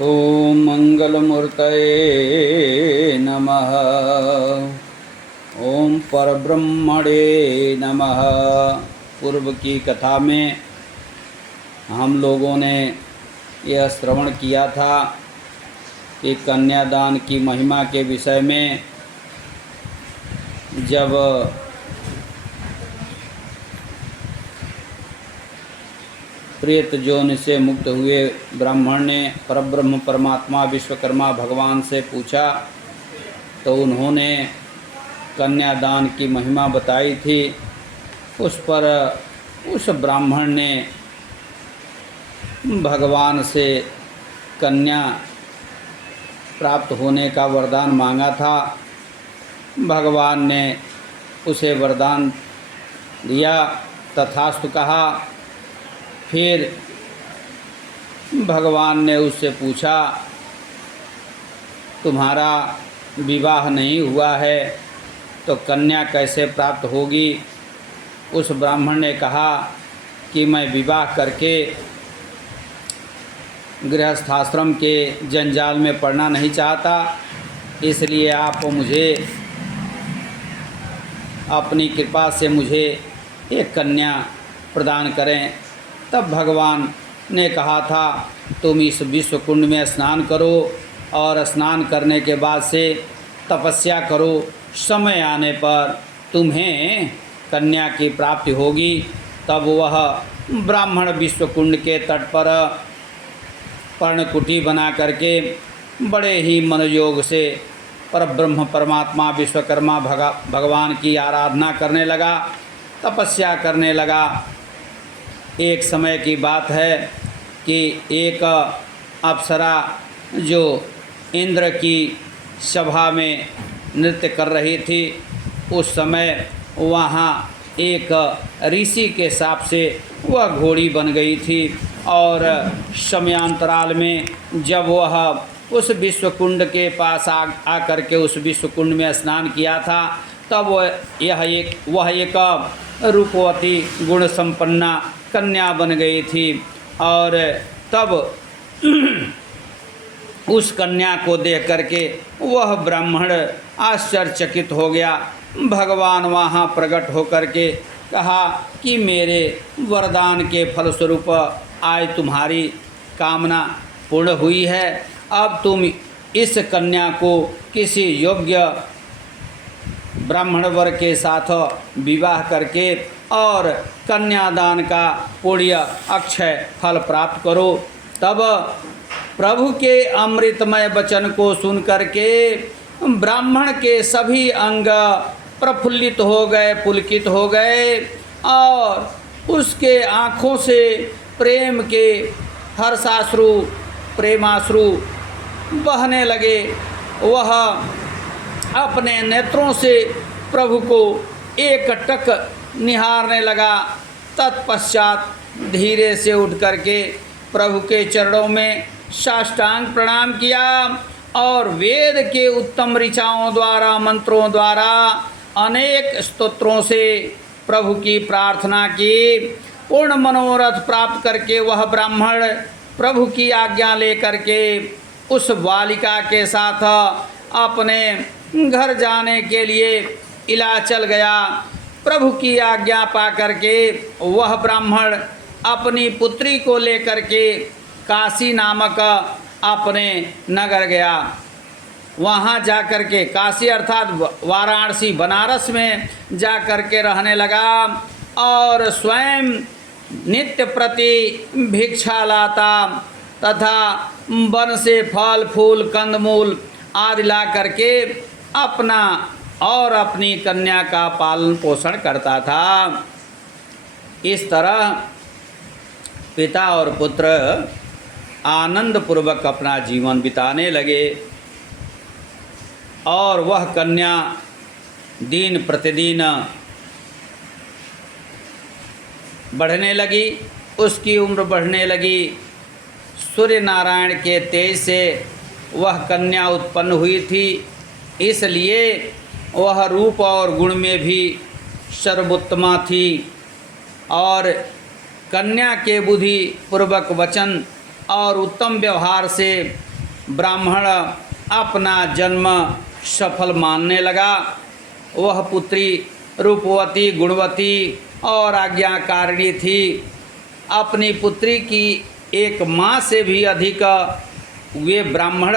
ओम मंगलमूर्तये नमः। ओम परब्रह्मणे नमः। पूर्व की कथा में हम लोगों ने यह श्रवण किया था कि कन्यादान की महिमा के विषय में। जब प्रेत जोन से मुक्त हुए ब्राह्मण ने परब्रह्म परमात्मा विश्वकर्मा भगवान से पूछा तो उन्होंने कन्यादान की महिमा बताई थी। उस पर उस ब्राह्मण ने भगवान से कन्या प्राप्त होने का वरदान मांगा था। भगवान ने उसे वरदान दिया, तथास्तु कहा। फिर भगवान ने उससे पूछा, तुम्हारा विवाह नहीं हुआ है तो कन्या कैसे प्राप्त होगी? उस ब्राह्मण ने कहा कि मैं विवाह करके गृहस्थाश्रम के जंजाल में पड़ना नहीं चाहता, इसलिए आप मुझे अपनी कृपा से मुझे एक कन्या प्रदान करें। तब भगवान ने कहा था, तुम इस विश्व कुंड में स्नान करो और स्नान करने के बाद से तपस्या करो। समय आने पर तुम्हें कन्या की प्राप्ति होगी। तब वह ब्राह्मण विश्व कुंड के तट पर पर्णकुटी बना करके बड़े ही मनोयोग से परब्रह्म परमात्मा विश्वकर्मा भगवान की आराधना करने लगा, तपस्या करने लगा। एक समय की बात है कि एक अप्सरा जो इंद्र की सभा में नृत्य कर रही थी, उस समय वहाँ एक ऋषि के शाप से वह घोड़ी बन गई थी। और समयांतराल में जब वह उस विश्वकुंड के पास आ करके उस विश्वकुंड में स्नान किया था, तब वह एक रूपवती गुण संपन्ना कन्या बन गई थी। और तब उस कन्या को देख करके वह ब्राह्मण आश्चर्यचकित हो गया। भगवान वहाँ प्रकट होकर के कहा कि मेरे वरदान के फलस्वरूप आज तुम्हारी कामना पूर्ण हुई है। अब तुम इस कन्या को किसी योग्य ब्राह्मण वर के साथ विवाह करके और कन्यादान का पुण्य अक्षय फल प्राप्त करो। तब प्रभु के अमृतमय वचन को सुन करके ब्राह्मण के सभी अंग प्रफुल्लित हो गए, पुलकित हो गए और उसके आँखों से प्रेम के हर्षाश्रु, प्रेमाश्रु बहने लगे। वह अपने नेत्रों से प्रभु को एकटक निहारने लगा। तत्पश्चात धीरे से उठ करके प्रभु के चरणों में साष्टांग प्रणाम किया और वेद के उत्तम ऋचाओं द्वारा, मंत्रों द्वारा, अनेक स्तोत्रों से प्रभु की प्रार्थना की। पूर्ण मनोरथ प्राप्त करके वह ब्राह्मण प्रभु की आज्ञा लेकर के उस बालिका के साथ अपने घर जाने के लिए इला चल गया। प्रभु की आज्ञा पा करके वह ब्राह्मण अपनी पुत्री को लेकर के काशी नामक अपने नगर गया। वहाँ जा कर के काशी अर्थात वाराणसी बनारस में जा कर के रहने लगा और स्वयं नित्य प्रति भिक्षा लाता तथा वन से फल फूल कंदमूल आदि ला करके अपना और अपनी कन्या का पालन पोषण करता था। इस तरह पिता और पुत्र आनंद पूर्वक अपना जीवन बिताने लगे और वह कन्या दिन प्रतिदिन बढ़ने लगी, उसकी उम्र बढ़ने लगी। सूर्य नारायण के तेज से वह कन्या उत्पन्न हुई थी, इसलिए वह रूप और गुण में भी सर्वोत्तमा थी। और कन्या के बुद्धि पूर्वक वचन और उत्तम व्यवहार से ब्राह्मण अपना जन्म सफल मानने लगा। वह पुत्री रूपवती, गुणवती और आज्ञाकारिणी थी। अपनी पुत्री की एक माँ से भी अधिक वे ब्राह्मण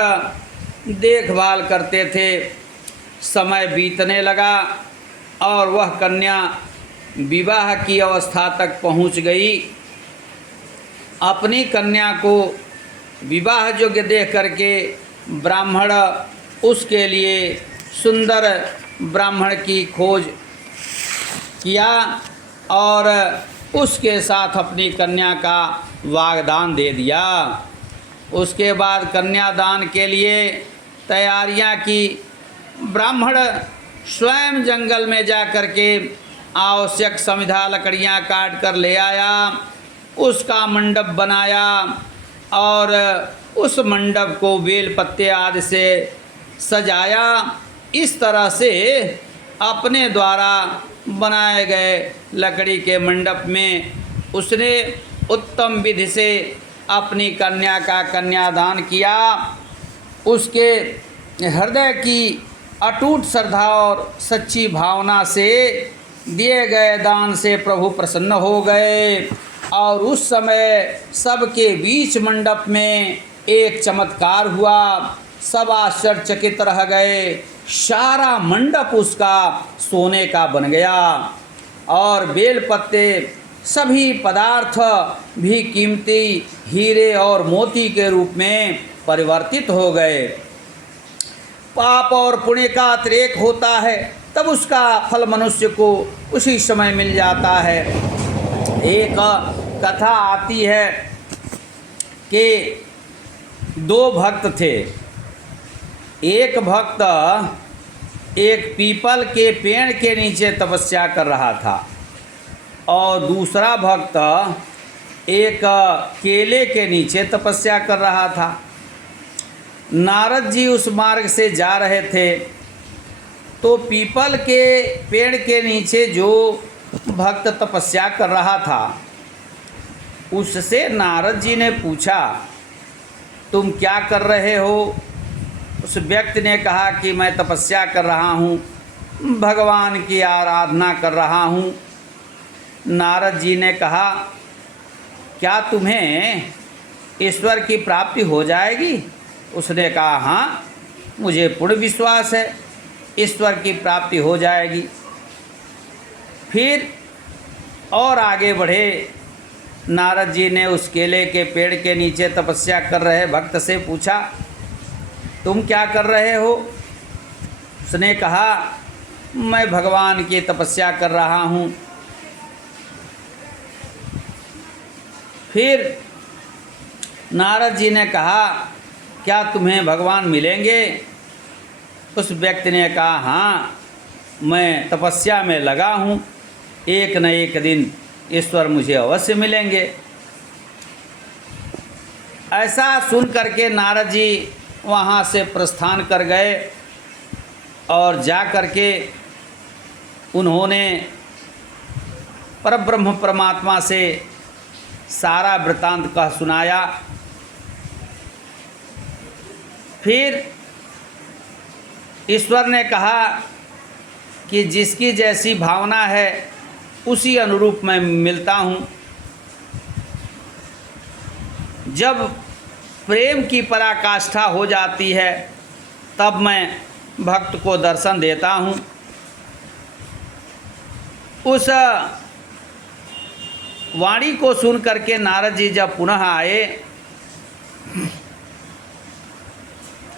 देखभाल करते थे। समय बीतने लगा और वह कन्या विवाह की अवस्था तक पहुँच गई। अपनी कन्या को विवाह योग्य देख करके ब्राह्मण उसके लिए सुंदर ब्राह्मण की खोज किया और उसके साथ अपनी कन्या का वागदान दे दिया। उसके बाद कन्यादान के लिए तैयारियां की। ब्राह्मण स्वयं जंगल में जा कर के आवश्यक समिधा लकड़ियां काट कर ले आया, उसका मंडप बनाया और उस मंडप को बेल पत्ते आदि से सजाया। इस तरह से अपने द्वारा बनाए गए लकड़ी के मंडप में उसने उत्तम विधि से अपनी कन्या का कन्यादान किया। उसके हृदय की अटूट श्रद्धा और सच्ची भावना से दिए गए दान से प्रभु प्रसन्न हो गए और उस समय सबके बीच मंडप में एक चमत्कार हुआ। सब आश्चर्यचकित रह गए। सारा मंडप उसका सोने का बन गया और बेल पत्ते सभी पदार्थ भी कीमती हीरे और मोती के रूप में परिवर्तित हो गए। पाप और पुण्य का अतिरेक होता है तब उसका फल मनुष्य को उसी समय मिल जाता है। एक कथा आती है कि दो भक्त थे। एक भक्त एक पीपल के पेड़ के नीचे तपस्या कर रहा था और दूसरा भक्त एक केले के नीचे तपस्या कर रहा था। नारद जी उस मार्ग से जा रहे थे तो पीपल के पेड़ के नीचे जो भक्त तपस्या कर रहा था उससे नारद जी ने पूछा, तुम क्या कर रहे हो? उस व्यक्ति ने कहा कि मैं तपस्या कर रहा हूँ, भगवान की आराधना कर रहा हूँ। नारद जी ने कहा, क्या तुम्हें ईश्वर की प्राप्ति हो जाएगी? उसने कहा, हाँ, मुझे पूर्ण विश्वास है ईश्वर की प्राप्ति हो जाएगी। फिर और आगे बढ़े। नारद जी ने उस केले के पेड़ के नीचे तपस्या कर रहे भक्त से पूछा, तुम क्या कर रहे हो? उसने कहा, मैं भगवान की तपस्या कर रहा हूँ। फिर नारद जी ने कहा, क्या तुम्हें भगवान मिलेंगे? उस व्यक्ति ने कहा, हाँ, मैं तपस्या में लगा हूँ, एक न एक दिन ईश्वर मुझे अवश्य मिलेंगे। ऐसा सुन करके नारद जी वहाँ से प्रस्थान कर गए और जा करके उन्होंने परब्रह्म परमात्मा से सारा वृत्तांत कह सुनाया। फिर ईश्वर ने कहा कि जिसकी जैसी भावना है उसी अनुरूप मैं मिलता हूँ। जब प्रेम की पराकाष्ठा हो जाती है तब मैं भक्त को दर्शन देता हूँ। उस वाणी को सुन करके नारद जी जब पुनः आए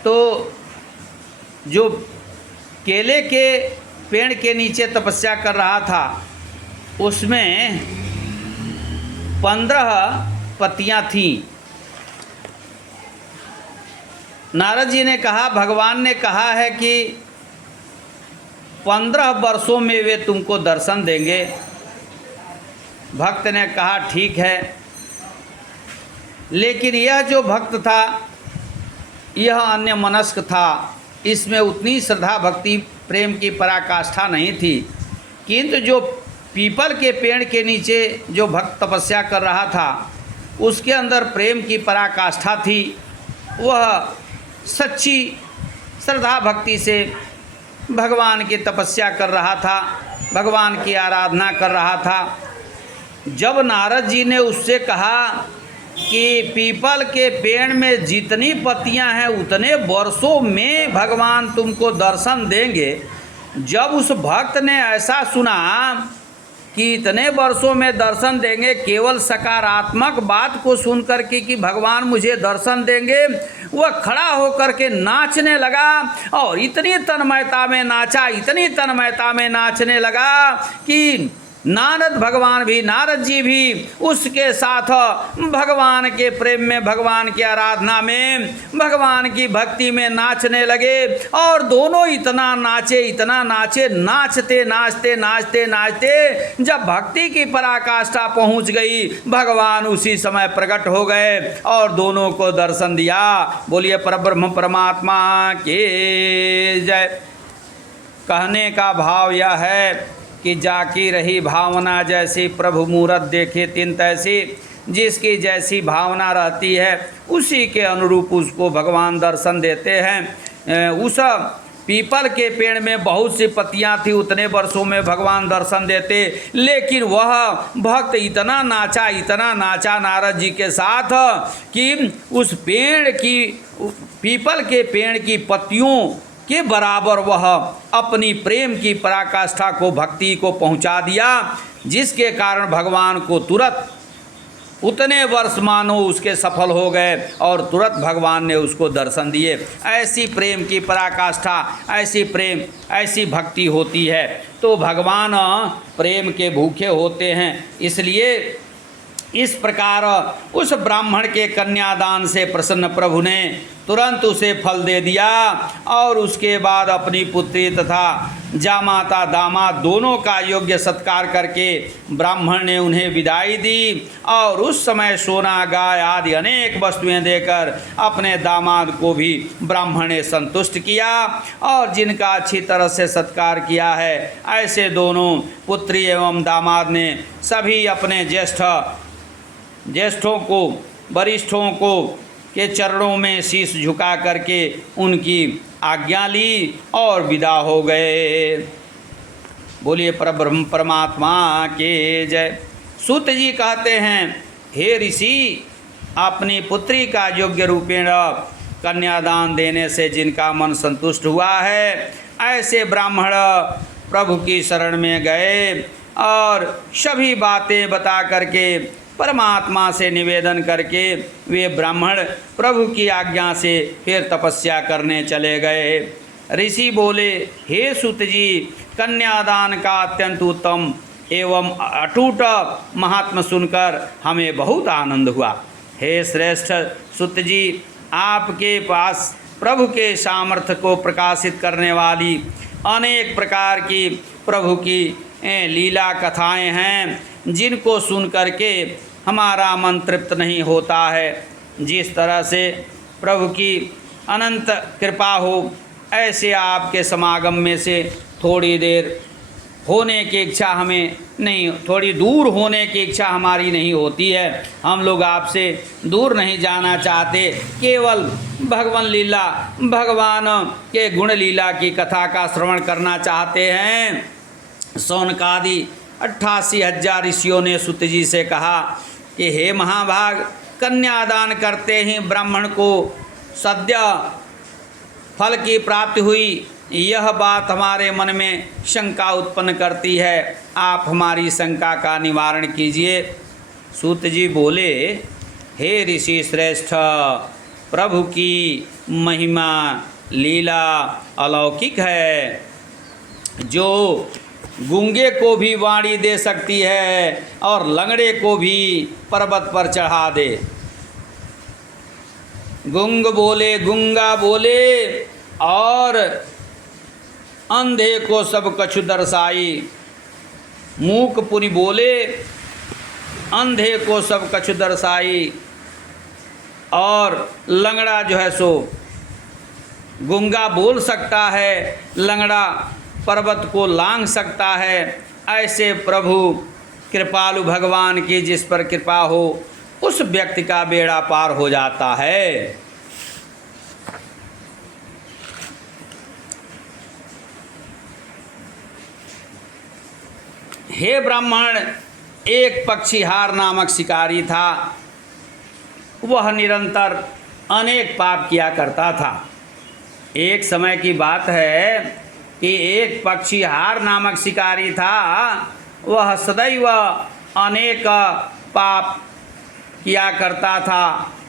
तो जो केले के पेड़ के नीचे तपस्या कर रहा था उसमें 15 पत्तियां थीं। नारद जी ने कहा, भगवान ने कहा है कि 15 वर्षों में वे तुमको दर्शन देंगे। भक्त ने कहा, ठीक है, लेकिन यह जो भक्त था यह अन्य मनस्क था, इसमें उतनी श्रद्धा भक्ति प्रेम की पराकाष्ठा नहीं थी। किंतु जो पीपल के पेड़ के नीचे जो भक्त तपस्या कर रहा था उसके अंदर प्रेम की पराकाष्ठा थी। वह सच्ची श्रद्धा भक्ति से भगवान की तपस्या कर रहा था, भगवान की आराधना कर रहा था। जब नारद जी ने उससे कहा कि पीपल के पेड़ में जितनी पत्तियां हैं उतने वर्षों में भगवान तुमको दर्शन देंगे, जब उस भक्त ने ऐसा सुना कि इतने वर्षों में दर्शन देंगे, केवल सकारात्मक बात को सुनकर के कि भगवान मुझे दर्शन देंगे, वह खड़ा होकर के नाचने लगा और इतनी तन्मयता में नाचा, इतनी तन्मयता में नाचने लगा कि नारद जी भी उसके साथ भगवान के प्रेम में, भगवान की आराधना में, भगवान की भक्ति में नाचने लगे। और दोनों इतना नाचे, नाचते नाचते नाचते नाचते जब भक्ति की पराकाष्ठा पहुंच गई, भगवान उसी समय प्रकट हो गए और दोनों को दर्शन दिया। बोलिए परब्रह्म परमात्मा के जय। कहने का भाव यह है कि जाकी रही भावना जैसी, प्रभु मूरत देखे तिन तैसी। जिसकी जैसी भावना रहती है उसी के अनुरूप उसको भगवान दर्शन देते हैं। उस पीपल के पेड़ में बहुत सी पत्तियां थी, उतने वर्षों में भगवान दर्शन देते, लेकिन वह भक्त इतना नाचा नारद जी के साथ कि उस पीपल के पेड़ की पत्तियों के बराबर वह अपनी प्रेम की पराकाष्ठा को, भक्ति को पहुंचा दिया, जिसके कारण भगवान को तुरंत उतने वर्ष मानो उसके सफल हो गए और तुरंत भगवान ने उसको दर्शन दिए। ऐसी प्रेम की पराकाष्ठा, ऐसी प्रेम, ऐसी भक्ति होती है। तो भगवान प्रेम के भूखे होते हैं, इसलिए इस प्रकार उस ब्राह्मण के कन्यादान से प्रसन्न प्रभु ने तुरंत उसे फल दे दिया और उसके बाद अपनी पुत्री तथा जामाता दामाद दोनों का योग्य सत्कार करके ब्राह्मण ने उन्हें विदाई दी और उस समय सोना, गाय आदि अनेक वस्तुएं देकर अपने दामाद को भी ब्राह्मण ने संतुष्ट किया। और जिनका अच्छी तरह से सत्कार किया है, ऐसे दोनों पुत्री एवं दामाद ने सभी अपने ज्येष्ठों को, वरिष्ठों को के चरणों में शीश झुका करके उनकी आज्ञा ली और विदा हो गए। बोलिए परब्रह्म परमात्मा के जय। सूत जी कहते हैं, हे ऋषि, अपनी पुत्री का योग्य रूपेण कन्यादान देने से जिनका मन संतुष्ट हुआ है, ऐसे ब्राह्मण प्रभु की शरण में गए और सभी बातें बता करके परमात्मा से निवेदन करके वे ब्राह्मण प्रभु की आज्ञा से फिर तपस्या करने चले गए। ऋषि बोले, हे सूत जी, कन्यादान का अत्यंत उत्तम एवं अटूट महात्म सुनकर हमें बहुत आनंद हुआ। हे श्रेष्ठ सूत जी, आपके पास प्रभु के सामर्थ्य को प्रकाशित करने वाली अनेक प्रकार की प्रभु की लीला कथाएं हैं, जिनको सुन करके हमारा मन तृप्त नहीं होता है। जिस तरह से प्रभु की अनंत कृपा हो, ऐसे आपके समागम में से थोड़ी देर होने की इच्छा हमें नहीं, थोड़ी दूर होने की इच्छा हमारी नहीं होती है। हम लोग आपसे दूर नहीं जाना चाहते, केवल भगवान लीला, भगवान के गुण लीला की कथा का श्रवण करना चाहते हैं। सौनकादि 88,000 ऋषियों ने सूत जी से कहा कि हे महाभाग, कन्यादान करते ही ब्राह्मण को सद्य फल की प्राप्ति हुई, यह बात हमारे मन में शंका उत्पन्न करती है। आप हमारी शंका का निवारण कीजिए। सूत जी बोले, हे ऋषि श्रेष्ठ, प्रभु की महिमा लीला अलौकिक है, जो गूंगे को भी वाणी दे सकती है और लंगड़े को भी पर्वत पर चढ़ा दे। गुंग बोले, गुंगा बोले और अंधे को सब कछु दर्शाई। मूक पुनि बोले, अंधे को सब कछु दर्शाई। और लंगड़ा जो है सो, गुंगा बोल सकता है, लंगड़ा पर्वत को लांघ सकता है। ऐसे प्रभु कृपालु भगवान की जिस पर कृपा हो, उस व्यक्ति का बेड़ा पार हो जाता है। हे ब्राह्मण, एक पक्षीहार नामक शिकारी था। वह निरंतर अनेक पाप किया करता था। एक समय की बात है कि एक पक्षीहार नामक शिकारी था। वह सदैव अनेक पाप किया करता था,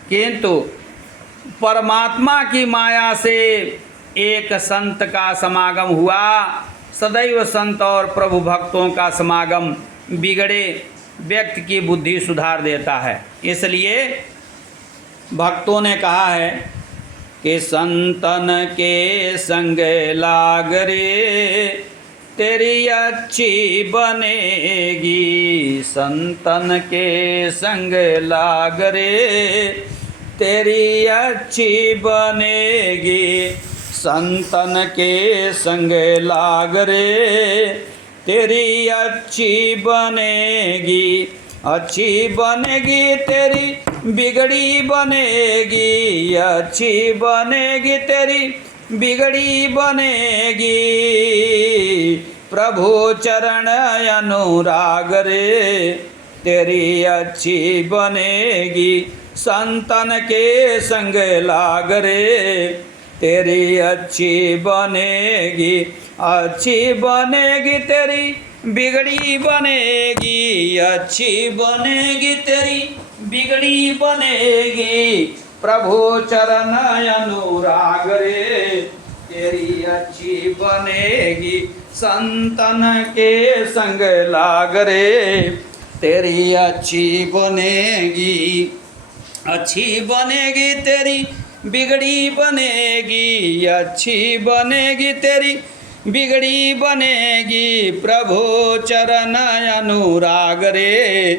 किंतु परमात्मा की माया से एक संत का समागम हुआ। सदैव संत और प्रभु भक्तों का समागम बिगड़े व्यक्ति की बुद्धि सुधार देता है। इसलिए भक्तों ने कहा है कि संतन के संग लाग रे तेरी अच्छी बनेगी, संतन के संग लाग रे तेरी अच्छी बनेगी, संतन के संग लाग रे तेरी अच्छी बनेगी, अच्छी बनेगी तेरी बिगड़ी बनेगी, अच्छी बनेगी तेरी बिगड़ी बनेगी, प्रभु चरण अनुराग रे तेरी अच्छी बनेगी, संतन के संग लाग रे तेरी अच्छी बनेगी, अच्छी बनेगी तेरी बिगड़ी बनेगी, अच्छी बनेगी तेरी बिगड़ी बनेगी, प्रभु चरण अनुराग रे तेरी अच्छी बनेगी, संतन के संग लाग रे तेरी अच्छी बनेगी, अच्छी बनेगी तेरी बिगड़ी बनेगी, अच्छी बनेगी तेरी बिगड़ी बनेगी, प्रभु चरण अनुराग रे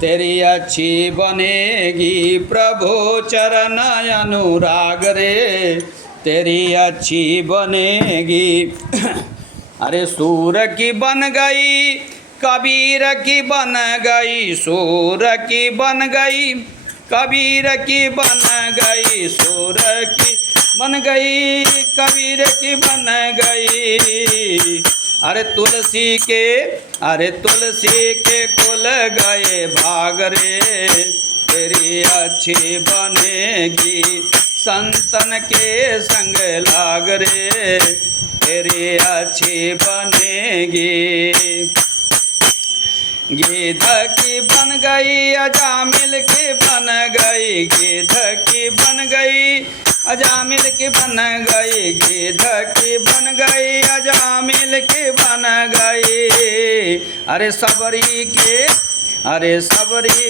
तेरी अच्छी बनेगी, प्रभु चरण अनुराग रे तेरी अच्छी बनेगी। अरे सूर की बन गई, कबीर की बन गई, सूर की बन गई, कबीर की बन गई, सूर की बन गई, कबीर की बन गई। अरे तुलसी के कुल गए भाग रे तेरी अच्छी बनेगी, संतन के संग लाग रे तेरी अच्छी बनेगी। गिद्ध की बन गई, अजामिल की बन गई, गिद्ध की बन गई, अजामिल की बन गई, गिद्ध की बन गई, अजामिल की बन गई। अरे सबरी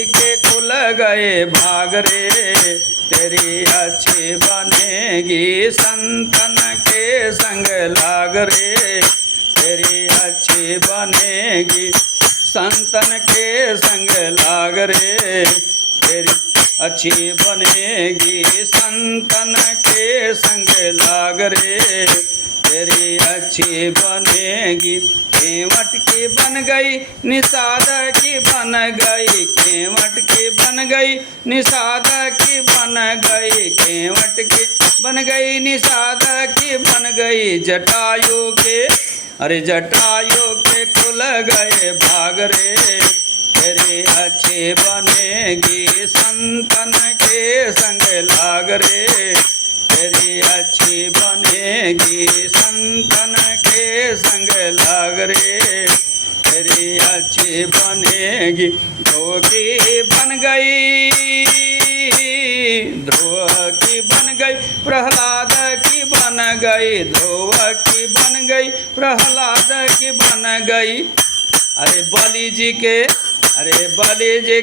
के कुल गए भाग रे तेरी अच्छी बनेगी, संतन के संग लाग रे तेरी अच्छी बनेगी, संतन के संग लाग रे तेरी अच्छी बनेगी, संतन के संग लाग रे तेरी अच्छी बनेगी। केवट की बन गई, निषाद की बन गई, केवट की बन गई, निषाद की बन गई, केवट की बन गई, निषाद की बन गई। जटायु के कुल गए भाग रे तेरी अच्छी बनेगी, संतन के संग लाग रे तेरी अच्छी बनेगी, संतन के संग लाग रे तेरी अच्छी बनेगी। ध्रुव की बन गई, ध्रुव की बन गई, प्रहलाद की बन गई, ध्रुव की बन गई, प्रहलाद की बन गई। अरे बलि जी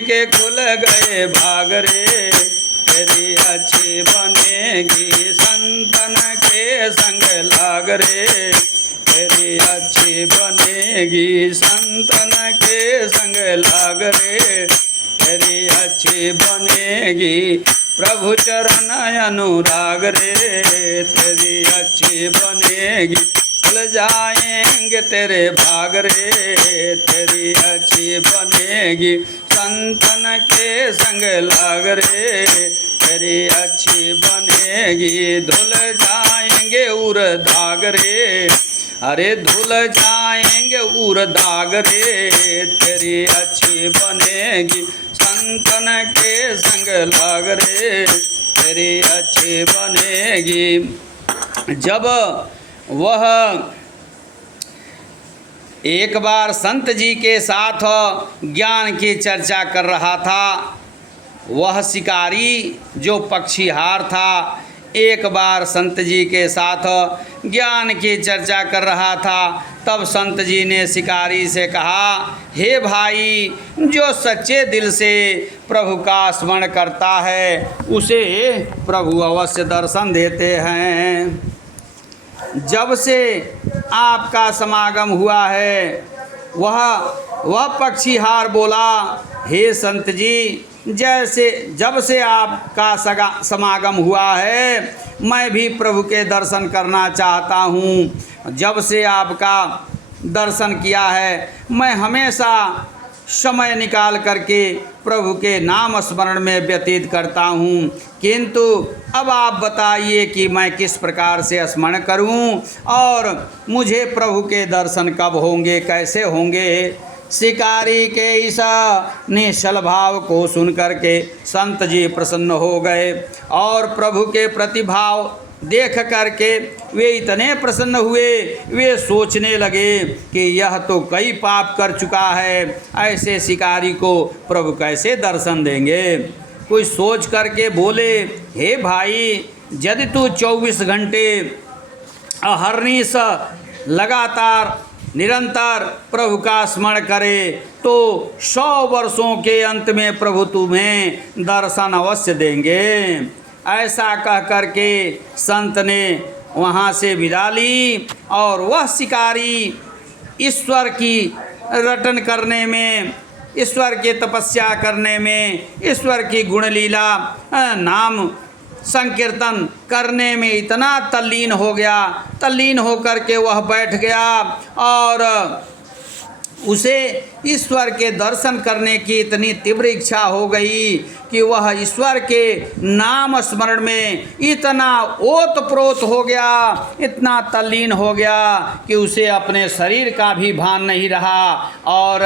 के कुल गए भाग रे तेरी अच्छी बनेगी, संतन के संग लाग रे तेरी अच्छी बनेगी, संतन के संग लाग रे तेरी अच्छी बनेगी। प्रभु चरण अनुराग रे तेरी अच्छी बनेगी, खुल जाएंगे तेरे भाग रे तेरी अच्छी बनेगी, संतन के संग लाग रे तेरी अच्छी बनेगी। धुल जाएंगे उर दाग रे अरे धुल जाएंगे उर दाग रे, तेरी अच्छी बनेगी संतन के संग लाग रे, तेरी अच्छी बनेगी। जब वह एक बार संत जी के साथ ज्ञान की चर्चा कर रहा था, वह शिकारी जो पक्षीहार था एक बार संत जी के साथ ज्ञान की चर्चा कर रहा था, तब संत जी ने शिकारी से कहा, हे भाई, जो सच्चे दिल से प्रभु का स्मरण करता है उसे प्रभु अवश्य दर्शन देते हैं। जब से आपका समागम हुआ है, वह पक्षीहार बोला, हे संत जी, जब से आपका समागम हुआ है मैं भी प्रभु के दर्शन करना चाहता हूँ। जब से आपका दर्शन किया है मैं हमेशा समय निकाल करके प्रभु के नाम स्मरण में व्यतीत करता हूँ, किंतु अब आप बताइए कि मैं किस प्रकार से स्मरण करूँ और मुझे प्रभु के दर्शन कब होंगे, कैसे होंगे। शिकारी के इस निश्चल भाव को सुन करके संत जी प्रसन्न हो गए और प्रभु के प्रतिभाव देख करके वे इतने प्रसन्न हुए, वे सोचने लगे कि यह तो कई पाप कर चुका है, ऐसे शिकारी को प्रभु कैसे दर्शन देंगे। कुछ सोच करके बोले, हे भाई, यदि तू 24 घंटे अहर्निश लगातार निरंतर प्रभु का स्मरण करे तो 100 वर्षों के अंत में प्रभु तुम्हें दर्शन अवश्य देंगे। ऐसा कह करके संत ने वहाँ से विदा ली और वह शिकारी ईश्वर की रटन करने में, ईश्वर की तपस्या करने में, ईश्वर की गुणलीला नाम संकीर्तन करने में इतना तल्लीन हो गया, तल्लीन हो करके वह बैठ गया और उसे ईश्वर के दर्शन करने की इतनी तीव्र इच्छा हो गई कि वह ईश्वर के नाम स्मरण में इतना ओतप्रोत हो गया, इतना तल्लीन हो गया कि उसे अपने शरीर का भी भान नहीं रहा और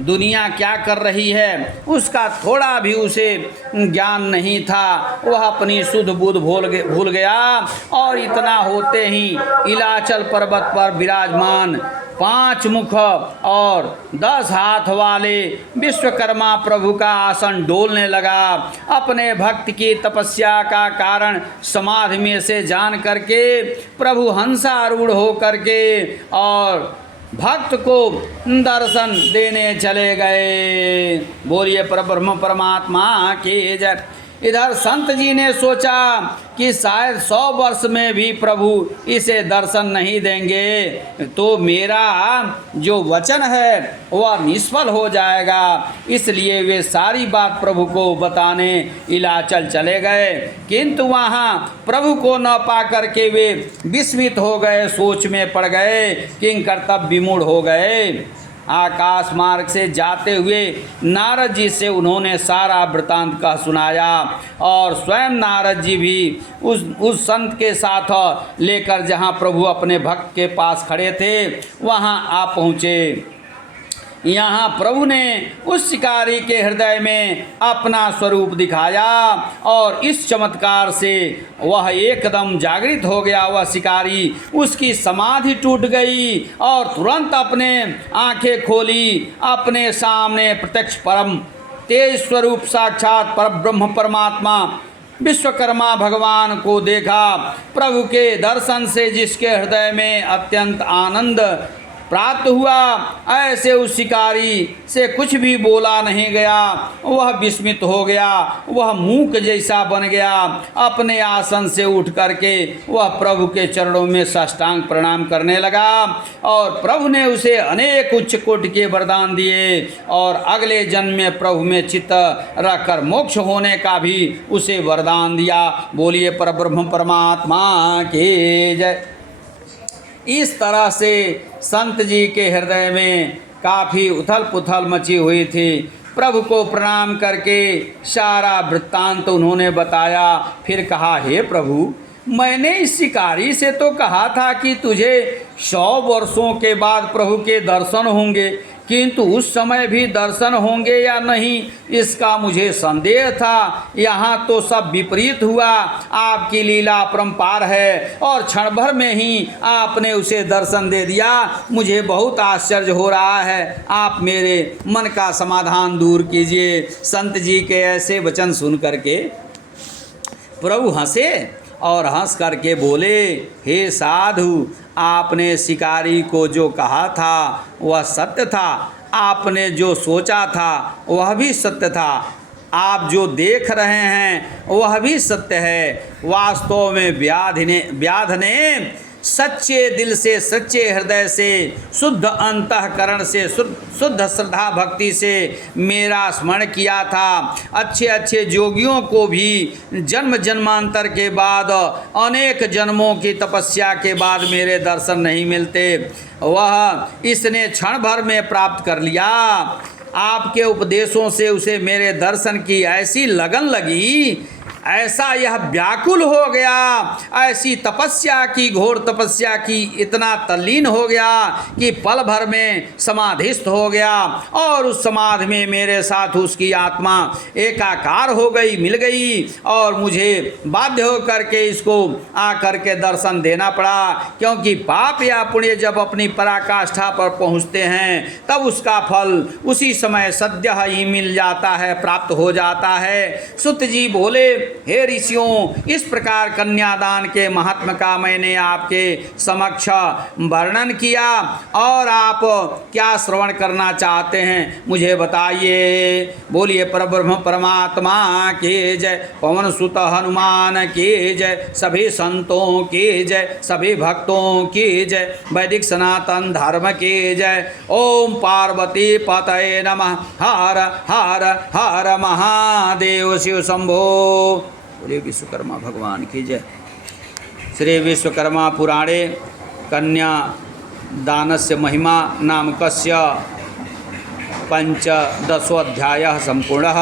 दुनिया क्या कर रही है उसका थोड़ा भी उसे ज्ञान नहीं था। वह अपनी शुद्ध बुद्ध भूल गया और इतना होते ही इलाचल पर्वत पर विराजमान 5 मुख और 10 हाथ वाले विश्वकर्मा प्रभु का आसन डोलने लगा। अपने भक्त की तपस्या का कारण समाधि में से जान करके प्रभु हंसारूढ़ हो करके और भक्त को दर्शन देने चले गए। बोलिए परब्रह्म परमात्मा की जय। इधर संत जी ने सोचा कि शायद 100 वर्ष में भी प्रभु इसे दर्शन नहीं देंगे तो मेरा जो वचन है वह निष्फल हो जाएगा, इसलिए वे सारी बात प्रभु को बताने इलाचल चले गए। किंतु वहाँ प्रभु को न पा करके वे विस्मित हो गए, सोच में पड़ गए, किंकर्तव्य विमूढ़ हो गए। आकाश मार्ग से जाते हुए नारद जी से उन्होंने सारा वृतांत का सुनाया और स्वयं नारद जी भी उस संत के साथ लेकर जहाँ प्रभु अपने भक्त के पास खड़े थे वहाँ आ पहुँचे। यहाँ प्रभु ने उस शिकारी के हृदय में अपना स्वरूप दिखाया और इस चमत्कार से वह एकदम जागृत हो गया। वह शिकारी, उसकी समाधि टूट गई और तुरंत अपने आंखें खोली, अपने सामने प्रत्यक्ष परम तेज स्वरूप साक्षात परब्रह्म परमात्मा विश्वकर्मा भगवान को देखा। प्रभु के दर्शन से जिसके हृदय में अत्यंत आनंद प्राप्त हुआ, ऐसे उस शिकारी से कुछ भी बोला नहीं गया। वह विस्मित हो गया, वह मूक जैसा बन गया। अपने आसन से उठ करके वह प्रभु के चरणों में साष्टांग प्रणाम करने लगा और प्रभु ने उसे अनेक उच्च कोटि के वरदान दिए और अगले जन्म में प्रभु में चित्त रखकर मोक्ष होने का भी उसे वरदान दिया। बोलिए परब्रह्म परमात्मा की जय। इस तरह से संत जी के हृदय में काफ़ी उथल पुथल मची हुई थी। प्रभु को प्रणाम करके सारा वृत्तांत उन्होंने बताया। फिर कहा, हे प्रभु, मैंने इस शिकारी से तो कहा था कि तुझे 100 वर्षों के बाद प्रभु के दर्शन होंगे, किंतु उस समय भी दर्शन होंगे या नहीं इसका मुझे संदेह था। यहाँ तो सब विपरीत हुआ। आपकी लीला अपरंपार है और क्षण भर में ही आपने उसे दर्शन दे दिया। मुझे बहुत आश्चर्य हो रहा है। आप मेरे मन का समाधान दूर कीजिए। संत जी के ऐसे वचन सुन करके प्रभु हंसे और हंस करके बोले, हे साधु, आपने शिकारी को जो कहा था वह सत्य था। आपने जो सोचा था वह भी सत्य था। आप जो देख रहे हैं वह भी सत्य है। वास्तव में व्याध ने सच्चे दिल से, सच्चे हृदय से, शुद्ध अंतःकरण से, शुद्ध श्रद्धा भक्ति से मेरा स्मरण किया था। अच्छे अच्छे योगियों को भी जन्म जन्मांतर के बाद, अनेक जन्मों की तपस्या के बाद मेरे दर्शन नहीं मिलते। वह इसने क्षण भर में प्राप्त कर लिया। आपके उपदेशों से उसे मेरे दर्शन की ऐसी लगन लगी, ऐसा यह व्याकुल हो गया, ऐसी तपस्या की, घोर तपस्या की इतना तल्लीन हो गया कि पल भर में समाधिस्थ हो गया और उस समाधि में मेरे साथ उसकी आत्मा एकाकार हो गई, मिल गई और मुझे बाध्य होकर के इसको आकर के दर्शन देना पड़ा। क्योंकि पाप या पुण्य जब अपनी पराकाष्ठा पर पहुँचते हैं तब उसका फल उसी समय सद्य ही मिल जाता है, प्राप्त हो जाता है। सुत जी बोले, हे ऋषियों, इस प्रकार कन्यादान के महात्म का मैंने आपके समक्ष वर्णन किया और आप क्या श्रवण करना चाहते हैं मुझे बताइए। बोलिए परब्रह्म परमात्मा की जय, पवन सुत हनुमान की जय, सभी संतों की जय, सभी भक्तों की जय, वैदिक सनातन धर्म की जय। ओम पार्वती पतये नमः। हर हर हर महादेव शिव शंभो। बोलिए विश्वकर्मा भगवान की जय। श्री विश्वकर्मा पुराणे कन्या दानस्य महिमा नामकस्य 15वाध्यायः सम्पूर्णः।